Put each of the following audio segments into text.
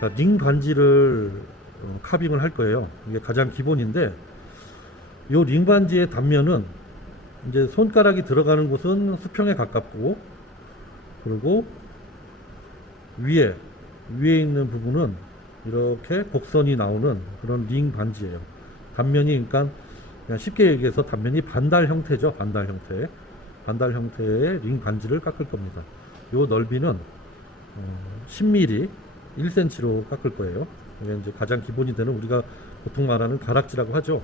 자, 링 반지를 카빙을 할 거예요. 이게 가장 기본인데, 요 링 반지의 단면은 이제 손가락이 들어가는 곳은 수평에 가깝고, 그리고 위에 있는 부분은 이렇게 곡선이 나오는 그런 링 반지예요. 단면이, 그러니까 그냥 쉽게 얘기해서 단면이 반달 형태죠. 반달 형태의 링 반지를 깎을 겁니다. 요 넓이는 10mm, 1cm로 깎을 거예요. 이게 이제 가장 기본이 되는, 우리가 보통 말하는 가락지라고 하죠.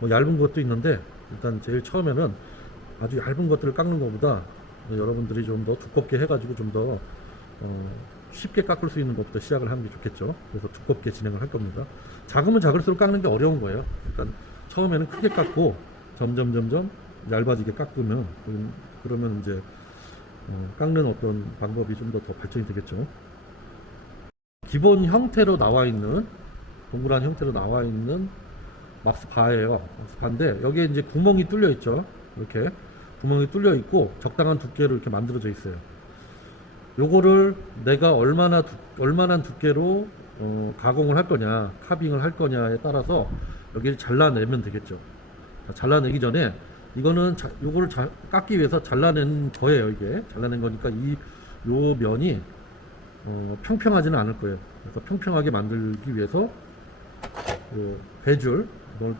뭐 얇은 것도 있는데, 일단 제일 처음에는 아주 얇은 것들을 깎는 것보다 여러분들이 좀 더 두껍게 해가지고 좀 더 쉽게 깎을 수 있는 것부터 시작을 하는 게 좋겠죠. 그래서 두껍게 진행을 할 겁니다. 작으면 작을수록 깎는 게 어려운 거예요. 그러니까 처음에는 크게 깎고 점점 얇아지게 깎으면, 그러면 이제 깎는 어떤 방법이 좀 더 발전이 되겠죠. 기본 형태로 나와 있는, 동그란 형태로 나와 있는 막스바예요. 막스바인데 여기에 이제 구멍이 뚫려 있죠. 이렇게 구멍이 뚫려 있고 적당한 두께로 이렇게 만들어져 있어요. 요거를 내가 얼마나 두께로 가공을 할 거냐, 카빙을 할 거냐에 따라서 여기를 잘라내면 되겠죠. 잘라내기 전에 이거는 요거를 깎기 위해서 잘라낸 거예요. 이게 잘라낸 거니까 요 면이 평평하지는 않을 거예요. 그래서 평평하게 만들기 위해서 배줄,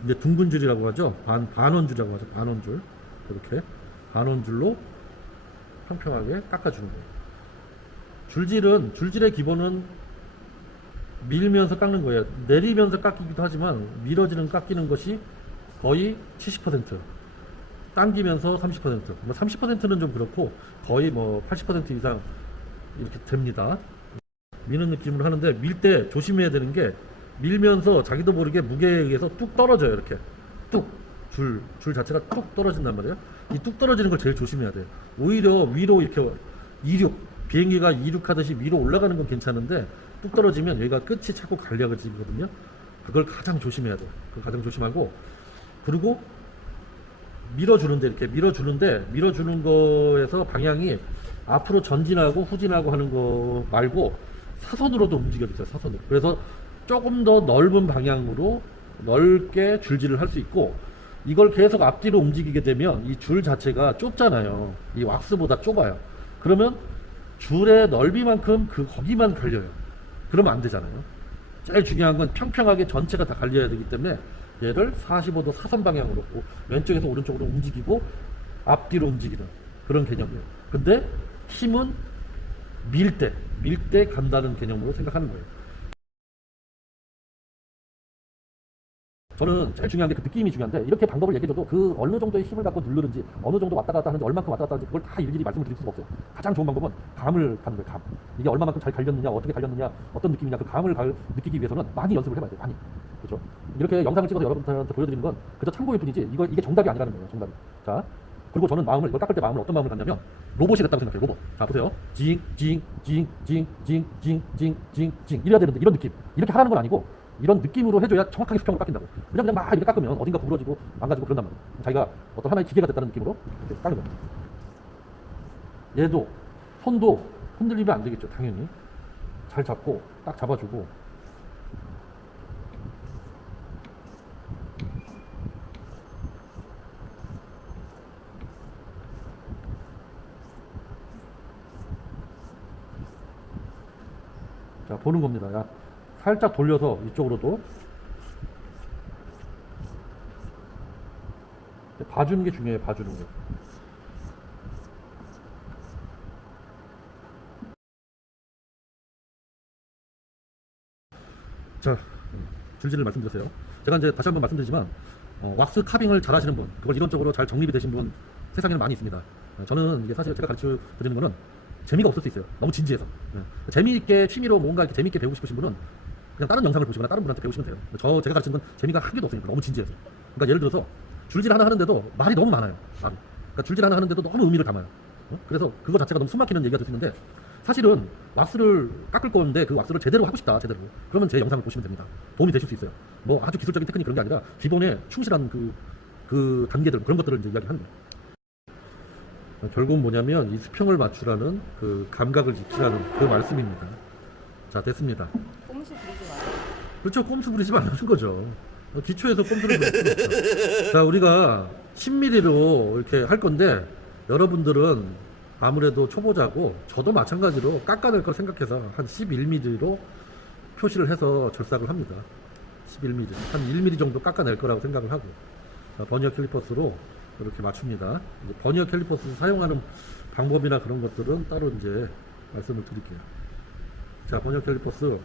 이제 둥근 줄이라고 하죠. 반원줄이라고 하죠. 반원줄. 이렇게 반원줄로 평평하게 깎아주는 거예요. 줄질의 기본은 밀면서 깎는 거예요. 내리면서 깎이기도 하지만 밀어지는 깎이는 것이 거의 70%, 당기면서 30%, 뭐 30%는 좀 그렇고 거의 뭐 80% 이상 이렇게 됩니다. 미는 느낌으로 하는데, 밀 때 조심해야 되는 게, 밀면서 자기도 모르게 무게에 의해서 뚝 떨어져요. 이렇게 줄 자체가 뚝 떨어진단 말이에요. 이 뚝 떨어지는 걸 제일 조심해야 돼요. 오히려 위로 이렇게 비행기가 이륙하듯이 위로 올라가는 건 괜찮은데, 뚝 떨어지면 여기가 끝이 자꾸 갈려지거든요. 그걸 가장 조심해야 돼요. 그걸 가장 조심하고, 그리고 밀어주는 거에서 방향이 앞으로 전진하고 후진하고 하는 거 말고 사선으로도 움직여주세요. 사선으로. 그래서 조금 더 넓은 방향으로 넓게 줄질을 할 수 있고, 이걸 계속 앞뒤로 움직이게 되면 이 줄 자체가 좁잖아요. 이 왁스보다 좁아요. 그러면 줄의 넓이만큼 거기만 갈려요. 그러면 안 되잖아요. 제일 중요한 건 평평하게 전체가 다 갈려야 되기 때문에 얘를 45도 사선 방향으로 왼쪽에서 오른쪽으로 움직이고 앞뒤로 움직이는 그런 개념이에요. 근데 힘은 밀 때 간다는 개념으로 생각하는 거예요. 저는 제일 중요한 게 그 느낌이 중요한데, 이렇게 방법을 얘기해줘도 그 어느 정도의 힘을 갖고 누르는지, 어느 정도 왔다 갔다 하는지, 얼만큼 왔다 갔다 하는지, 그걸 다 일일이 말씀을 드릴 수가 없어요. 가장 좋은 방법은 감을 가는 거예요. 감. 이게 얼마만큼 잘 갈렸느냐, 어떻게 갈렸느냐, 어떤 느낌이냐, 그 감을 느끼기 위해서는 많이 연습을 해봐야 돼요. 많이. 그렇죠? 이렇게 영상을 찍어서 여러분들한테 보여드리는 건 그저 참고일 뿐이지, 이게 정답이 아니라는 거예요. 정답이. 자, 그리고 저는 이걸 깎을 때 마음을 어떤 마음을 갖냐면, 로봇이 됐다고 생각해요. 로봇. 자, 보세요. 이래야 되는데, 이런 느낌. 이렇게 하라는 건 아니고, 이런 느낌으로 해줘야 정확하게 수평으로 깎인다고. 그냥 막 이렇게 깎으면 어딘가 구부러지고 망가지고 그런단 말이에요. 자기가 어떤 하나의 기계가 됐다는 느낌으로 이렇게 깎는 거예요. 얘도 손도 흔들리면 안 되겠죠. 당연히 잘 잡고 딱 잡아주고, 자, 보는 겁니다. 야, 살짝 돌려서 이쪽으로도 봐주는 게 중요해요. 봐주는 거. 자, 줄지를 말씀드렸어요. 제가 이제 다시 한번 말씀드리지만, 왁스 카빙을 잘 하시는 분, 그걸 이론적으로 잘 정립이 되신 분 세상에는 많이 있습니다. 저는 이게 사실 제가 가르쳐 드리는 거는 재미가 없을 수 있어요. 너무 진지해서. 재미있게, 취미로 뭔가 이렇게 재미있게 배우고 싶으신 분은 그냥 다른 영상을 보시거나 다른 분한테 배우시면 돼요. 제가 가르치는 건 재미가 한 개도 없으니까, 너무 진지해서. 그러니까 예를 들어서 줄질 하나 하는데도 말이 너무 많아요. 그러니까 줄질 하나 하는데도 너무 의미를 담아요. 그래서 그거 자체가 너무 숨막히는 얘기가 될 수 있는데, 사실은 왁스를 깎을 건데 그 왁스를 제대로 하고 싶다, 제대로. 그러면 제 영상을 보시면 됩니다. 도움이 되실 수 있어요. 뭐 아주 기술적인 테크닉 그런 게 아니라 기본에 충실한 그 단계들, 그런 것들을 이제 이야기하는 거예요. 결국은 뭐냐면 이 수평을 맞추라는 그 감각을 익히라는 그 말씀입니다. 자, 됐습니다. 꼼수 부리지 마요. 그렇죠. 꼼수 부리지 말라는 거죠. 기초에서 꼼수를 부릴 수는 없죠. 자, 우리가 10mm로 이렇게 할 건데 여러분들은 아무래도 초보자고 저도 마찬가지로 깎아낼 걸 생각해서 한 11mm로 표시를 해서 절삭을 합니다. 11mm, 한 1mm 정도 깎아낼 거라고 생각을 하고, 자, 버니어 캘리퍼스로 이렇게 맞춥니다. 이제 버니어 캘리퍼스 사용하는 방법이나 그런 것들은 따로 이제 말씀을 드릴게요. 자, 버니어 캘리퍼스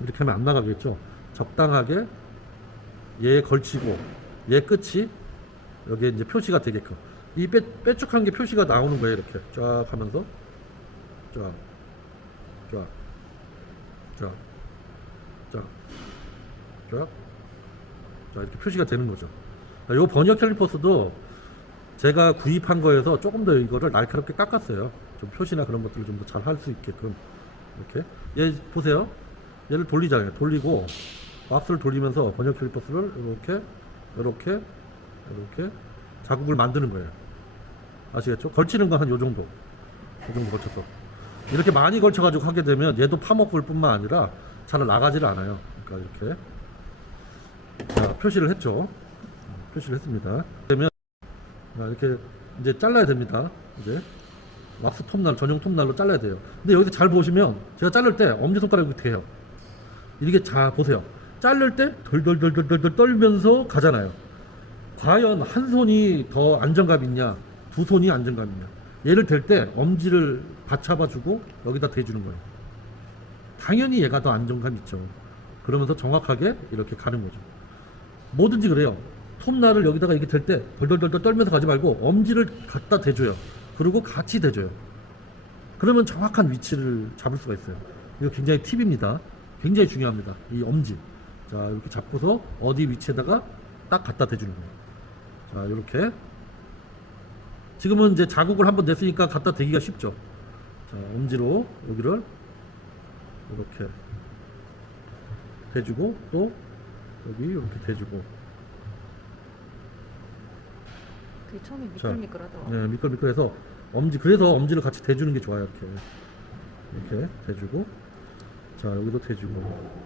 이렇게 하면 안 나가겠죠. 적당하게 얘에 걸치고 얘 끝이 여기에 이제 표시가 되게끔 이 빼쭉한 게 표시가 나오는 거예요. 이렇게 쫙 하면서 쫙 쫙 쫙 쫙 쫙 자, 이렇게 표시가 되는 거죠. 이 버니어 캘리퍼스도 제가 구입한 거에서 조금 더 이거를 날카롭게 깎았어요. 좀 표시나 그런 것들을 좀 더 잘 할 수 있게끔. 이렇게 얘 보세요. 얘를 돌리잖아요. 돌리고 왁스를 돌리면서 버니어 캘리퍼스를 이렇게 자국을 만드는 거예요. 아시겠죠? 걸치는 건 한 요 정도 걸쳐서 이렇게 많이 걸쳐가지고 하게 되면 얘도 파먹을 뿐만 아니라 잘 나가지를 않아요. 그러니까 이렇게 자, 표시를 했죠. 표시를 했습니다. 그러면 이렇게 이제 잘라야 됩니다. 이제 왁스 톱날, 전용 톱날로 잘라야 돼요. 근데 여기서 잘 보시면 제가 자를 때 엄지손가락이 이렇게 돼요. 이렇게 자 보세요. 자를 때 덜덜덜덜덜 떨면서 가잖아요. 과연 한 손이 더 안정감 있냐, 두 손이 안정감 있냐. 얘를 댈 때 엄지를 받쳐봐주고 여기다 대주는 거예요. 당연히 얘가 더 안정감 있죠. 그러면서 정확하게 이렇게 가는 거죠. 뭐든지 그래요. 톱날을 여기다가 이렇게 댈 때 덜덜덜덜 떨면서 가지 말고 엄지를 갖다 대줘요. 그리고 같이 대줘요. 그러면 정확한 위치를 잡을 수가 있어요. 이거 굉장히 팁입니다. 굉장히 중요합니다. 이 엄지. 자, 이렇게 잡고서 어디 위치에다가 딱 갖다 대주는 거예요. 자, 이렇게. 지금은 이제 자국을 한번 냈으니까 갖다 대기가 쉽죠. 자, 엄지로 여기를 이렇게 대주고 또 여기 이렇게 대주고. 그게 처음에 미끌미끌하더라고요. 네, 미끌미끌해서 그래서 엄지를 같이 대주는 게 좋아요. 이렇게 대주고, 자, 여기도 대주고.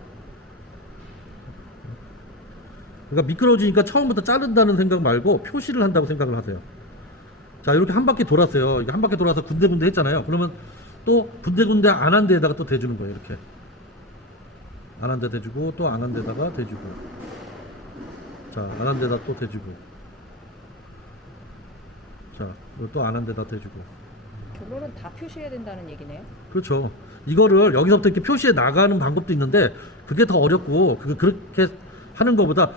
그러니까 미끄러지니까 처음부터 자른다는 생각 말고 표시를 한다고 생각을 하세요. 자, 이렇게 한 바퀴 돌았어요. 이게 한 바퀴 돌아서 군데군데 했잖아요. 그러면 또 군데군데 안 한 데에다가 또 대주는 거예요. 이렇게 안 한 데 대주고 또 안 한 데다가 대주고, 자, 안 한 데다 또 대주고, 자, 또 안 한 데다 대주고. 결론은 다 표시해야 된다는 얘기네요. 그렇죠. 이거를 여기서부터 이렇게 표시해 나가는 방법도 있는데 그게 더 어렵고, 그렇게 하는 것보다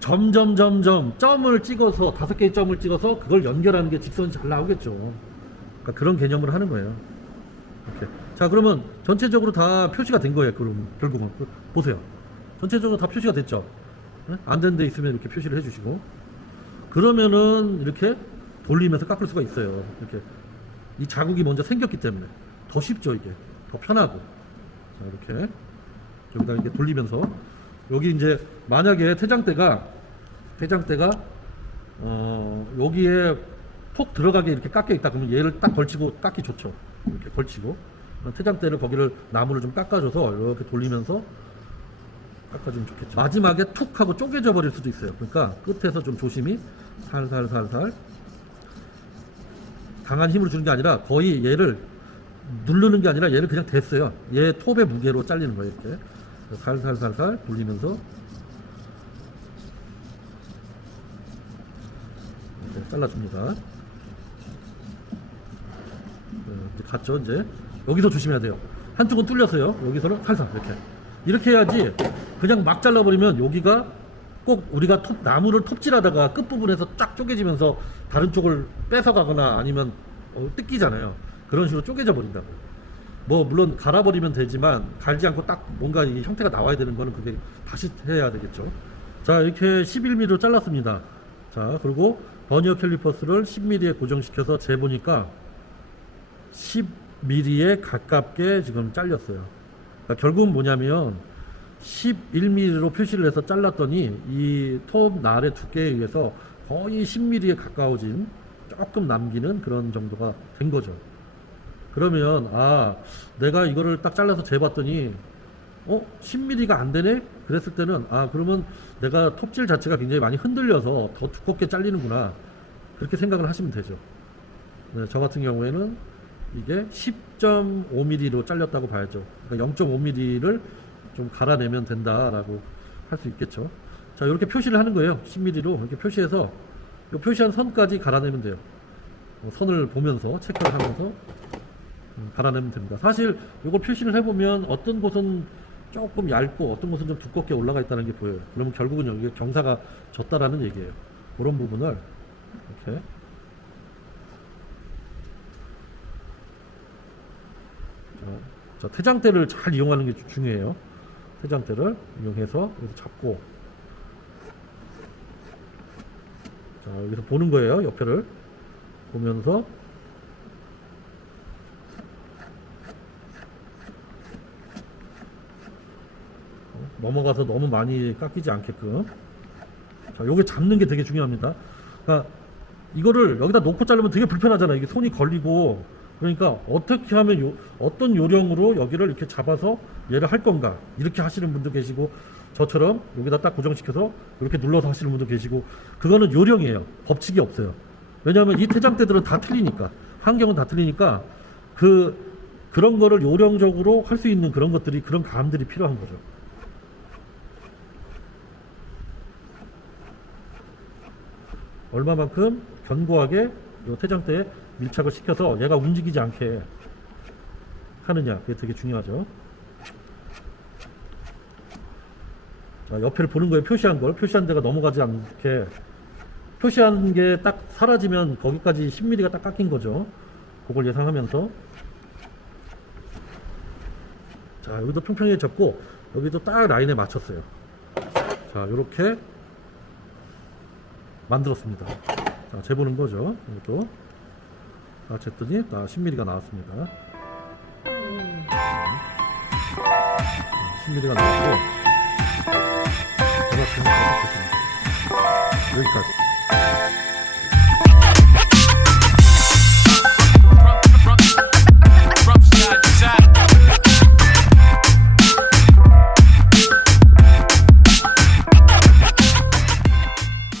점점 점을 찍어서 5개의 점을 찍어서 그걸 연결하는 게 직선이 잘 나오겠죠. 그러니까 그런 개념으로 하는 거예요. 이렇게. 자, 그러면 전체적으로 다 표시가 된 거예요. 그럼 결국은 보세요. 전체적으로 다 표시가 됐죠. 안 된 데 있으면 이렇게 표시를 해주시고, 그러면은 이렇게 돌리면서 깎을 수가 있어요. 이렇게 이 자국이 먼저 생겼기 때문에 더 쉽죠. 이게 더 편하고. 자, 이렇게 여기다 이렇게 돌리면서 여기 이제 만약에 퇴장대가 여기에 톡 들어가게 이렇게 깎여 있다 그러면 얘를 딱 걸치고 깎기 좋죠. 이렇게 걸치고 퇴장대를 거기를 나무를 좀 깎아줘서 이렇게 돌리면서 깎아주면 좋겠죠. 마지막에 툭 하고 쪼개져 버릴 수도 있어요. 그러니까 끝에서 좀 조심히 살살살살 강한 힘으로 주는 게 아니라 거의 얘를 누르는 게 아니라 얘를 그냥 댔어요. 얘 톱의 무게로 잘리는 거예요. 이렇게 살살살살 돌리면서 이렇게 잘라줍니다. 이제 갔죠. 이제 여기서 조심해야 돼요. 한쪽은 뚫렸어요. 여기서는 살살 이렇게 해야지. 그냥 막 잘라버리면 여기가 꼭 우리가 나무를 톱질하다가 끝부분에서 쫙 쪼개지면서 다른 쪽을 뺏어가거나 아니면 뜯기잖아요. 그런 식으로 쪼개져 버린다고. 뭐 물론 갈아버리면 되지만 갈지 않고 딱 뭔가 이 형태가 나와야 되는 거는 그게 다시 해야 되겠죠. 자, 이렇게 11mm로 잘랐습니다. 자, 그리고 버니어 캘리퍼스를 10mm에 고정시켜서 재보니까 10mm에 가깝게 지금 잘렸어요. 그러니까 결국은 뭐냐면 11mm로 표시를 해서 잘랐더니 이 톱 날의 두께에 의해서 거의 10mm에 가까워진, 조금 남기는 그런 정도가 된 거죠. 그러면 내가 이거를 딱 잘라서 재봤더니 10mm가 안 되네? 그랬을 때는 그러면 내가 톱질 자체가 굉장히 많이 흔들려서 더 두껍게 잘리는구나, 그렇게 생각을 하시면 되죠. 네, 저 같은 경우에는 이게 10.5mm로 잘렸다고 봐야죠. 그러니까 0.5mm를 좀 갈아내면 된다라고 할 수 있겠죠. 자, 이렇게 표시를 하는 거예요. 10mm로 이렇게 표시해서 이 표시한 선까지 갈아내면 돼요. 선을 보면서 체크를 하면서 갈아내면 됩니다. 사실 이걸 표시를 해보면 어떤 곳은 조금 얇고 어떤 곳은 좀 두껍게 올라가 있다는 게 보여요. 그러면 결국은 여기 경사가 졌다라는 얘기예요. 그런 부분을 이렇게 자, 태장대를 잘 이용하는 게 중요해요. 태장대를 이용해서 여기서 잡고, 자, 여기서 보는 거예요. 옆에를 보면서 넘어가서 너무 많이 깎이지 않게끔. 자, 요게 잡는 게 되게 중요합니다. 그러니까 이거를 여기다 놓고 자르면 되게 불편하잖아요. 이게 손이 걸리고. 그러니까 어떻게 하면 어떤 요령으로 여기를 이렇게 잡아서 얘를 할 건가, 이렇게 하시는 분도 계시고, 저처럼 여기다 딱 고정시켜서 이렇게 눌러서 하시는 분도 계시고, 그거는 요령이에요. 법칙이 없어요. 왜냐하면 이 태장대들은 다 틀리니까, 환경은 다 틀리니까 그런 거를 요령적으로 할 수 있는 그런 것들이, 그런 감들이 필요한 거죠. 얼마만큼 견고하게 이 태장대에 밀착을 시켜서 얘가 움직이지 않게 하느냐, 그게 되게 중요하죠. 자, 옆에를 보는 거예요. 표시한 걸, 표시한 데가 넘어가지 않게. 표시한 게 딱 사라지면 거기까지 10mm가 딱 깎인 거죠. 그걸 예상하면서, 자, 여기도 평평하게 잡고 여기도 딱 라인에 맞췄어요. 자, 이렇게 만들었습니다. 자, 재보는 거죠. 이것도 다 쟀더니 다 10mm가 나왔습니다. 10mm가 나왔고, 제가 지금 여기까지.